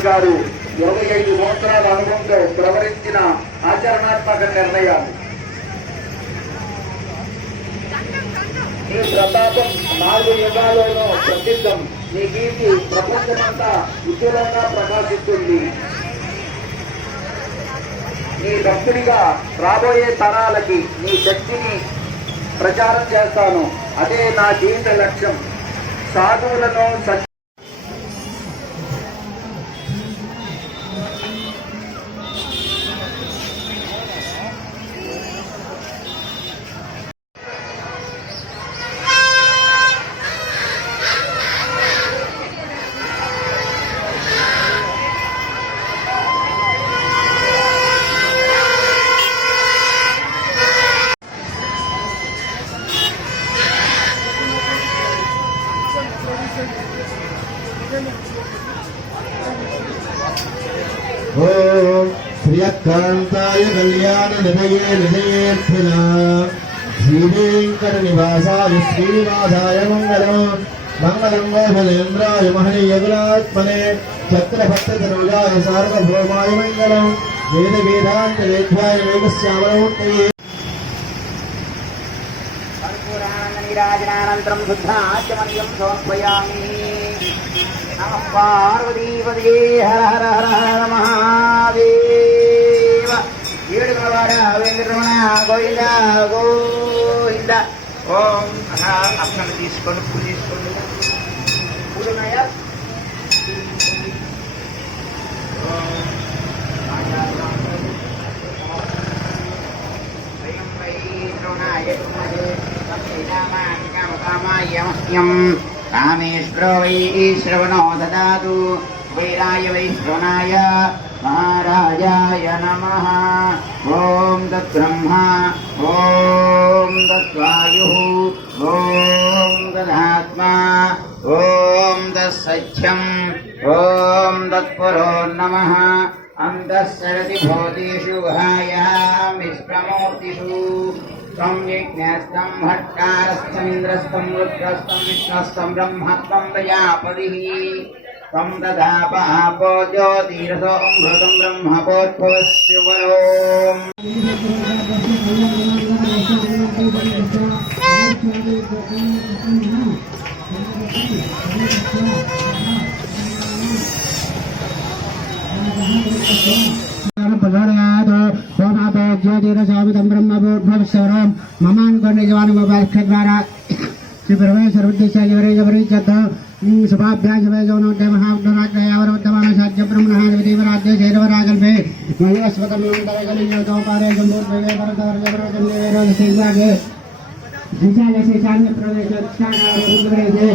స్వామి గారు 25 సంవత్సరాల అనుభవంతో ప్రవరించిన ఆచరణాత్మక నిర్ణయాలు. ఈ ప్రతాపం 4 యుగాల్లోనూ ప్రసిద్ధం. నీ కీర్తి ప్రపంచమంతా ఉజ్వలంగా ప్రకాశిస్తుంది. నీ భక్తుడిగా రాబోయే తరాలకి నీ శక్తిని ప్రచారం చేస్తాను. అదే నా జీవిత లక్ష్యం. సాధువులను ఓం శ్రీకాంతాయ కళ్యాణ నిలయే నిలయేర్థినా శ్రీవేంకట నివాసాయ శ్రీనివాసాయ మంగళం మంగళం వైఫలేంద్రాయ మహనీయగులాత్మనే చక్రభక్తతనుజాయ సార్వభౌమాయ మంగళం వేద వేదాంత వేద్యాయ వేదశ్యామలమూర్తయే నీరాజనానంతరం శుద్ధ ఆచమన్యం సమర్పయామి. నమః పార్వతీపదే హర హర హర హర మహాదేవ. ఏడుమలవాడ వెంకటరమణ గోవింద గోవింద. ఓం అక్కడ తీసుకోండి, పూలు తీసుకోండి. పూలున్నాయా? కామేశ్వరో వై శ్రవణో దదాతు వైరాయ వై శ్రవణాయ మహారాజాయ నమః. ఓం తద్బ్రహ్మ ఓం తద్వాయుః ఓం తదాత్మా ఓం తత్సత్యం ఓం తత్పురో నమః. అంతఃసరతి భూతేషు గుహాయామిష్టమూర్తిషు త్వం యజ్ఞస్థం భట్కారస్థమింద్రస్థం రుద్రస్థం విష్ణుస్థం బ్రహ్మత్వం ప్రజాపతిః త్వం దదాపో జ్యోతిరసో అమృతం బ్రహ్మపోద్భవస్య వరోం. ज्योतिरसामितं ब्रह्मभूर्भुवस्वरों ममानुकर्णिजवानुमोबालखद्वारा श्रीपरमेश्वरबुद्धिश्चर्यवरेजवरिचतो शुभाभ्यासवैजवनोदय महाब्दराज्ञयावरोद्धमानसाध्य ब्रह्मणः देवराज्य शैरवरागल्भे महेश्वतमन्तरगलियोतोपारे जम्बूर्भवे परतवर्जवरजन्देवेरोदसिंहागे विशालशेषान्यप्रवेशक्षाणावरुद्रेजे